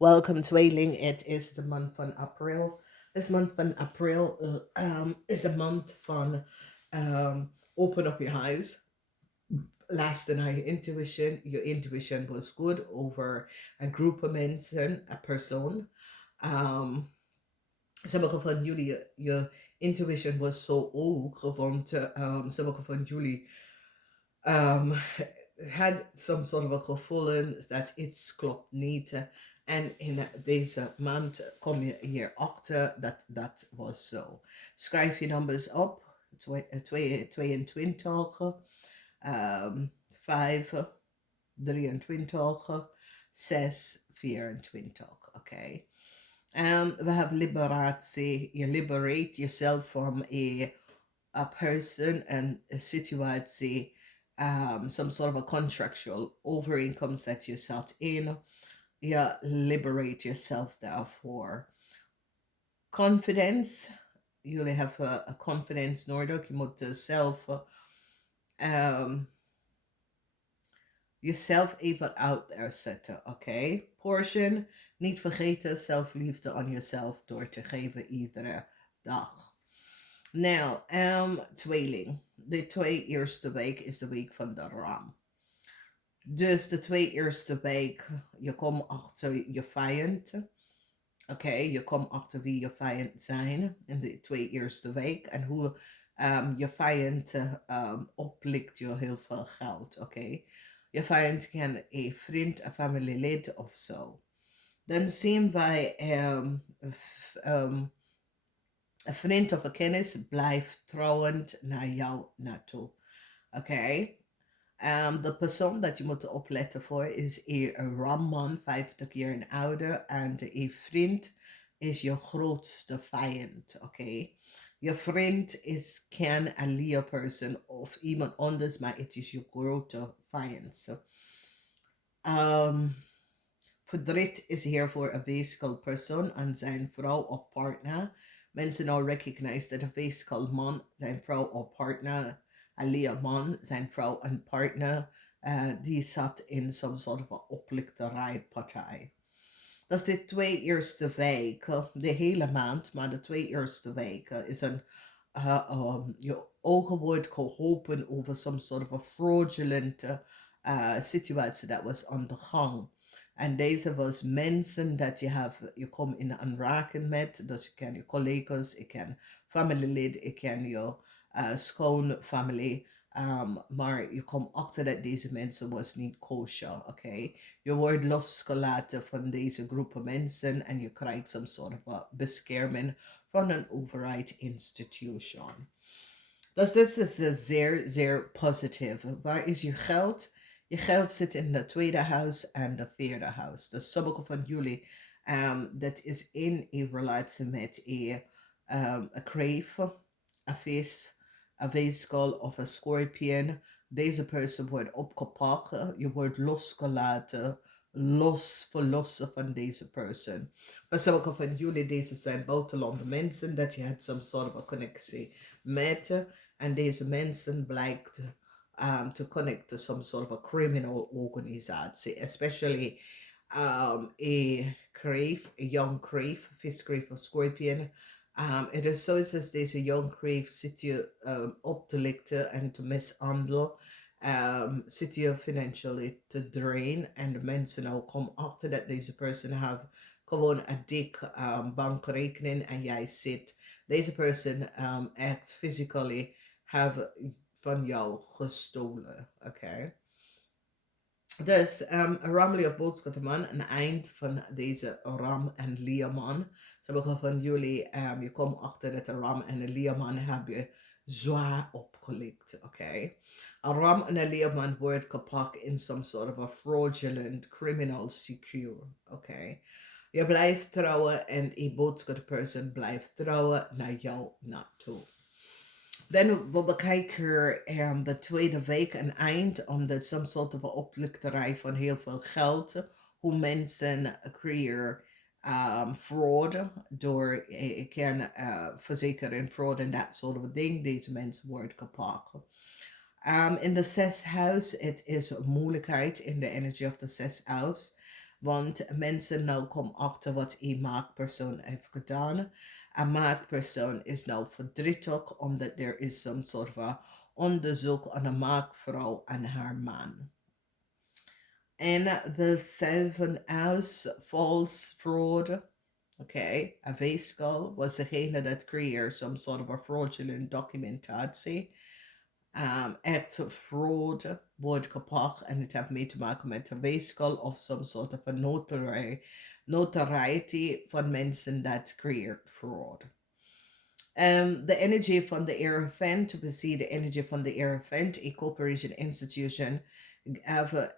Welcome, Tweeling. It is the month van April. This month van April is a month van open up your eyes. Last night, intuition. Your intuition was good over a group of mensen, a person. Um, Sommige van jullie, je intuition was zo hoog, want sommige van jullie had some sort of a gevoel dat iets klopt niet. En in deze maand kom je hierachter dat dat was zo. Schrijf je nummers op. 22, 5, 23, 6, 24. Oké. We have liberatie. You liberate yourself from a person and a situatie, some sort of a contractual overeenkomst that you zat in. You liberate yourself daarvoor. Confidence. Jullie have a confidence nodig. Je moet zelf jezelf even out there zetten, oké? Portion. Niet vergeten zelfliefde aan jezelf door te geven iedere dag. Nou, tweeling. De 2 eerste week is de week van de ram. Dus de 2 eerste week, je komt achter je vijand. Oké, je komt achter wie je vijand zijn in de 2 eerste week. En hoe je vijand oplikt je heel veel geld, oké? Je vijand kan een vriend, een familielid of zo. Dan zien wij een vriend of een kennis blijft trouwend naar jou naartoe. Oké? De persoon dat je moet opletten voor is een ramman, 50 jaar en ouder. En een vriend is je grootste vijand. Oké? Je vriend kan een leerperson of iemand anders, maar het is je grote vijand. So, verdriet is hier voor een physical persoon en zijn vrouw of partner. Mensen nou recognize dat een physical man, zijn vrouw of partner, een leerman, zijn vrouw en partner, die zat in some sort of een oplichterij-partij. Dat is de 2 eerste weken, de hele maand, maar de 2 eerste weken is je ogen wordt geholpen over some sort of a fraudulent situatie dat was aan de gang. En deze was mensen dat je komt in aanraking met. Dus je kan je collega's, je kan familielid, je kan je schoonfamilie. Maar je komt achter dat deze mensen was niet kosher, oké? Je wordt losgelaten van deze groepen mensen en je krijgt some sort of a bescherming van een overheid institution. Dus dit is zeer, zeer positief. Waar is je geld? Je geld zit in de tweede huis en de vierde huis. Dus sommige van jullie, dat is in een relatie met een crave, een vis, een weeskal of een scorpion. Deze persoon wordt opgepakt. Je wordt losgelaten, verlossen van deze persoon. Maar sommige van jullie, deze zijn buitenlandse mensen, dat je hebt some sort of a connectie met. En deze mensen blijkt to connect to some sort of a criminal organisatie, especially a crave, a young crave, fish crave of scorpion. Het is zo als deze young crave zit je op te lichten en te mishandelen. Zit je financially te drain en de mensen nou komen achter dat deze persoon heeft gewoon een dik bankrekening en jij zit. Deze persoon echt physically have van jou gestolen. Oké. Dus Ramli of Boodschappenman, een eind van deze Ram en Leerman. Sommige van jullie, je komt achter dat de Ram en de Leerman hebben zwaar opgelikt. Oké. Een Ram en een Leerman wordt gepakt in some sort of a fraudulent criminal secure. Oké. Je blijft trouwen en een boodschapperson blijft trouwen naar jou naartoe. Dan we bekijken de tweede week een eind, omdat some sort of een oplichterij van heel veel geld, hoe mensen creëren fraud door ik kan verzekeren fraud en dat soort of ding. Deze mensen worden gepakt. In de zesde huis, het is moeilijkheid in de energy of the zesde huis. Want mensen nou komen achter wat een maakpersoon heeft gedaan. Een maakpersoon is nou verdrietig omdat er is some soort van onderzoek aan een maakvrouw en haar man. En the seven house false fraud. Okay, a weeskal was degene dat creëert some sort of a fraudulent documentatie. Echt fraud wordt gepakt en het heeft mee te maken met een weeskal of some sort of a notoriety van mensen dat creëert fraud. The energy van de Hierophant, we zien de energy van de Hierophant, a corporation institution, hebben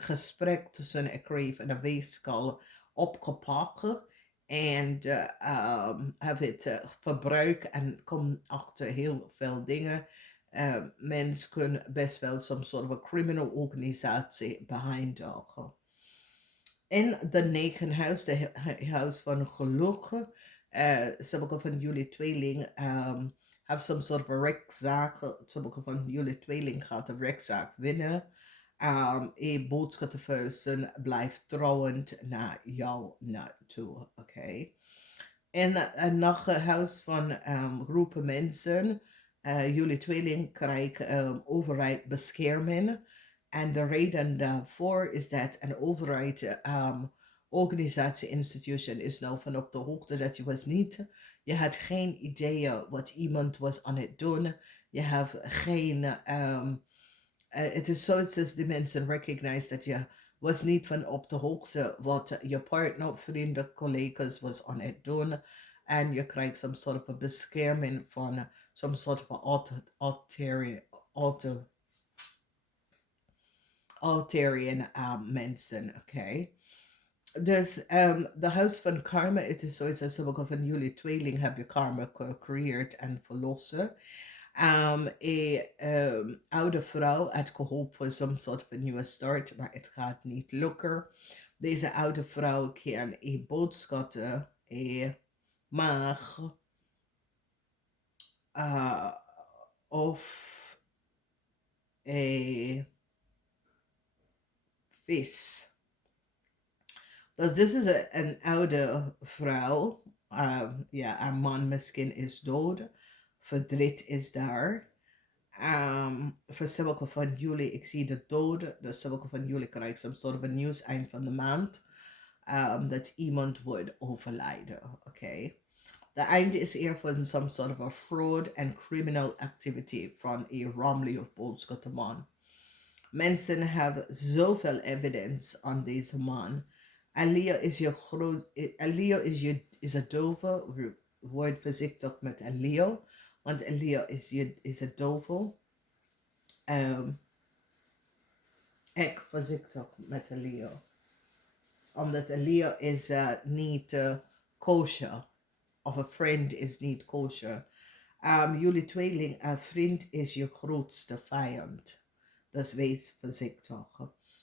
gesprek tussen een kreef en een weeskal opgepakt en hebben het verbruik en komen achter heel veel dingen. Mensen kunnen best wel some sort of a criminal organisatie behind houden. In de 9 huis, de huis van geluk, sommige van jullie tweeling have some sort of a rechtszaak. Sommige van jullie tweeling gaat de rechtszaak winnen. Een boodschappenpersoon blijft trouwend naar jou naartoe. Oké. In nog een huis van groepen mensen. Jullie tweeling krijgen overheid bescherming. En de reden daarvoor is dat een overheid organisatie, institution is nou van op de hoogte dat je was niet. Je had geen idee wat iemand was aan het doen. Je hebt geen... het is zoiets als die mensen recognize dat je was niet van op de hoogte wat je partner, vrienden, collega's was aan het doen. En je krijgt some sort of a bescherming van some sort of Altarian mensen, oké. Dus de huis van karma, het is zoiets als sommige van jullie tweeling hebben karma gecreëerd en verlossen. Een oude vrouw had gehoopt voor some sort of een nieuwe start, maar het gaat niet lukken. Deze oude vrouw kan een boodschap, mag, of een vis. Dus dit is een oude vrouw. Ja, haar man misschien is dood. Verdriet is daar. Voor sommige van jullie, ik zie de dood. Dus sommige van jullie krijgen some sort of nieuws eind van de maand. Dat iemand wordt overlijden. Oké. De einde is eer van some sort of a fraud and criminal activity van een Romley of boodschap man. Mensen hebben zoveel evidence aan deze man. Elia is je groot. Elia is een dove. Word voorzichtig met Elia. Want Elia is een dove. Echt voorzichtig met Elia. Omdat Elia is niet kosher. Of een vriend is niet kosher. Jullie tweeling, een vriend is je grootste vijand. Dus wees voorzichtig.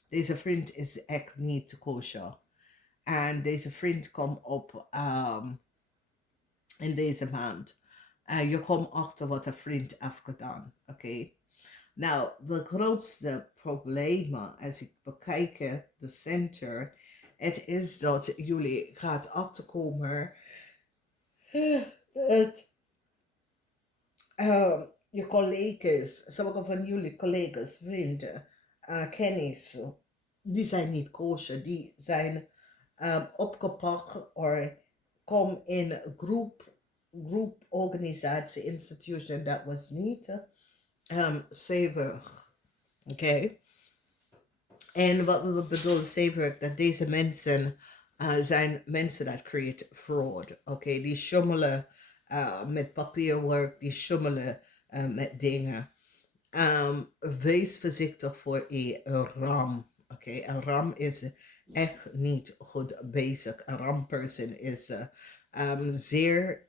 Deze vriend is echt niet kosher. En deze vriend komt op in deze maand. Je komt achter wat een vriend heeft gedaan. Oké. Nou, de grootste problemen, als ik bekijk de center, het is dat jullie gaat achterkomen dat je collega's, sommige van jullie collega's, vrienden, kennissen, die zijn niet kosher, die zijn opgepakt of kom in groep organisatie, institution dat was niet zuiver. Oké. En wat we bedoelen zuiver, dat deze mensen zijn mensen dat creëren fraud. Oké, die schummelen met papierwerk, die schummelen met dingen. Wees voorzichtig voor een ram. Oké, een ram is echt niet goed bezig. Een ramperson is zeer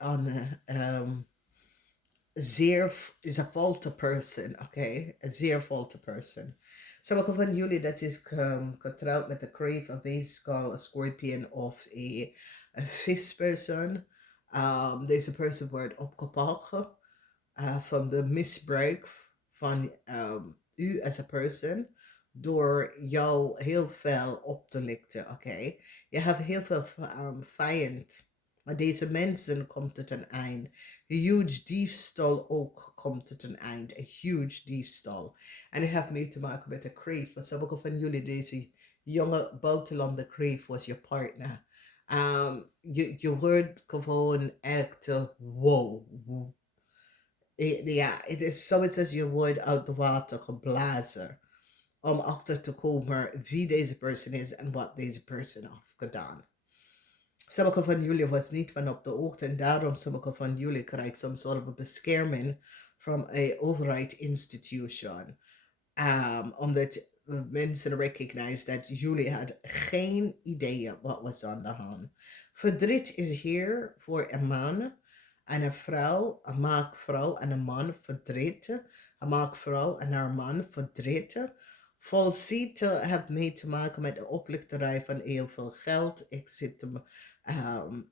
is een faulty person. Oké, een zeer faulty person. Sommige van jullie dat is getrouwd met een crave, een weeskal, een scorpion of een visperson. Deze persoon wordt opgepakt van de misbruik van u als een persoon door jou heel veel op te lichten, oké? Je hebt heel veel vijand. Maar deze mensen komt tot een eind. Een huge diefstal ook komt tot een eind. Een huge diefstal. En het heeft mee te maken met de kreef. Want sommige van jullie, deze jonge buitenlander kreef, was je partner. Je hoort gewoon echt, wow. Ja, het is zoiets als je wordt uit het water geblazen. Om achter te komen wie deze persoon is en wat deze persoon heeft gedaan. Sommige van jullie was niet van op de hoogte en daarom sommige van jullie krijgen some sort of bescherming from a overheid institution. Omdat mensen recognize dat jullie had geen idee wat was aan de hand. Verdriet is hier voor een man en een vrouw, een maakvrouw en een man verdriet. Een maakvrouw en haar man verdriet. Volzieten heeft mee te maken met de oplichterij van heel veel geld. Ik zit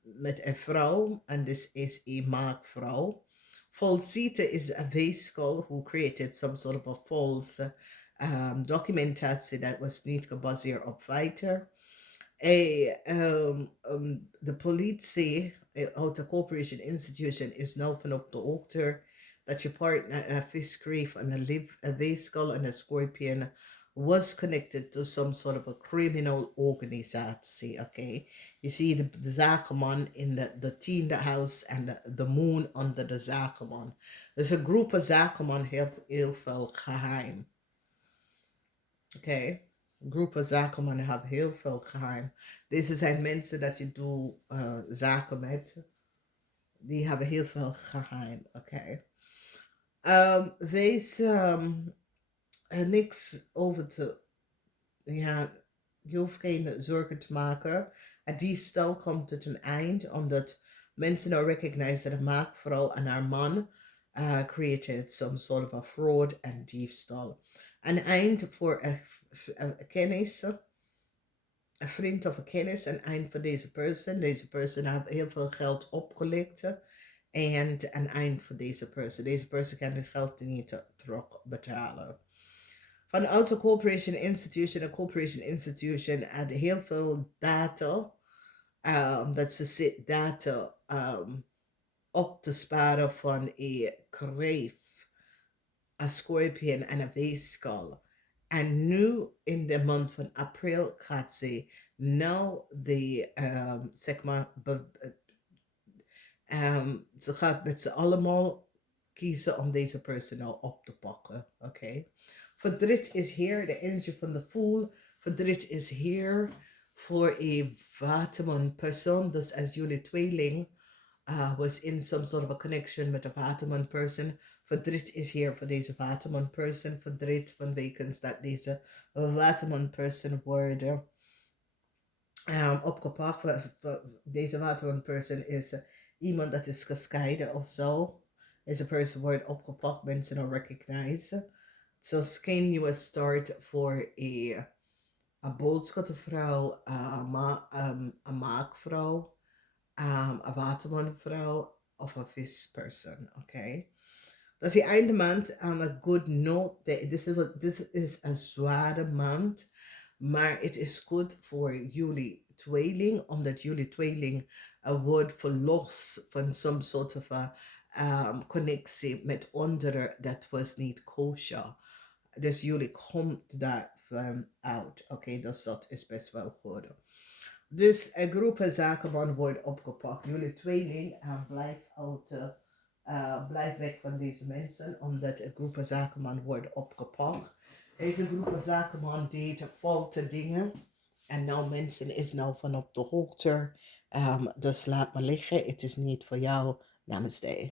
met een vrouw en dit is een maakvrouw. Volzieten is a vehicle who created some sort of a false documentatie dat was niet gebaseerd op feiten. De politie uit de corporation institution is nou van op de hoogte dat je partner een vis kreeg en een vehicle en een scorpion was connected to some sort of a criminal organisatie, okay? Je ziet de zakenman in de tiende house en de moon onder de zakenman. Dus een groep zakenman heeft heel veel geheim. Oké? Groepen zakenmannen hebben heel veel geheim. Deze zijn mensen dat je doet zaken met. Die hebben heel veel geheim, oké? Wees niks over te... Ja, je hoeft geen zorgen te maken. Het diefstal komt tot een eind, omdat mensen nou recognize dat een maakvrouw en haar man created some sort of a fraud en diefstal. Een eind voor een kennis, een vriend of een kennis, een eind voor deze persoon. Deze persoon heeft heel veel geld opgelegd en een eind voor deze persoon. Deze persoon kan het geld niet terugbetalen. Vanuit de corporation institution had heel veel data, dat ze zit data op te sparen van een kreef, een scorpion en een weeskal. En nu in de maand van april gaat ze nou de, zeg maar, ze gaat met z'n allemaal kiezen om deze persoon nou op te pakken, oké? Verdriet is hier, de energie van de fool. Verdriet is hier voor een waterman persoon. Dus als jullie tweeling was in some sort of a connection met een waterman person. Verdriet is hier voor deze waterman person. Verdriet van wekens dat deze waterman person worden opgepakt. Deze waterman person is iemand dat is gescheiden of zo. Deze person wordt opgepakt, mensen al recognize. So geen nieuwe start voor een boodschappenvrouw, een maakvrouw, een watermanvrouw of een visperson, oké? Dat is je einde maand aan een good note. Dit is een zware maand, maar het is goed voor jullie tweeling, omdat jullie tweeling wordt verlost van some sort of a connectie met anderen dat was niet kosher. Dus jullie komt daarvan uit. Oké, dus dat is best wel goed. Dus een groep zakenman wordt opgepakt. Jullie tweeling blijf weg van deze mensen, omdat een groep zakenman wordt opgepakt. Deze groep zakenman deed foute dingen. En nou mensen is nou van op de hoogte. Dus laat maar liggen. Het is niet voor jou. Namaste.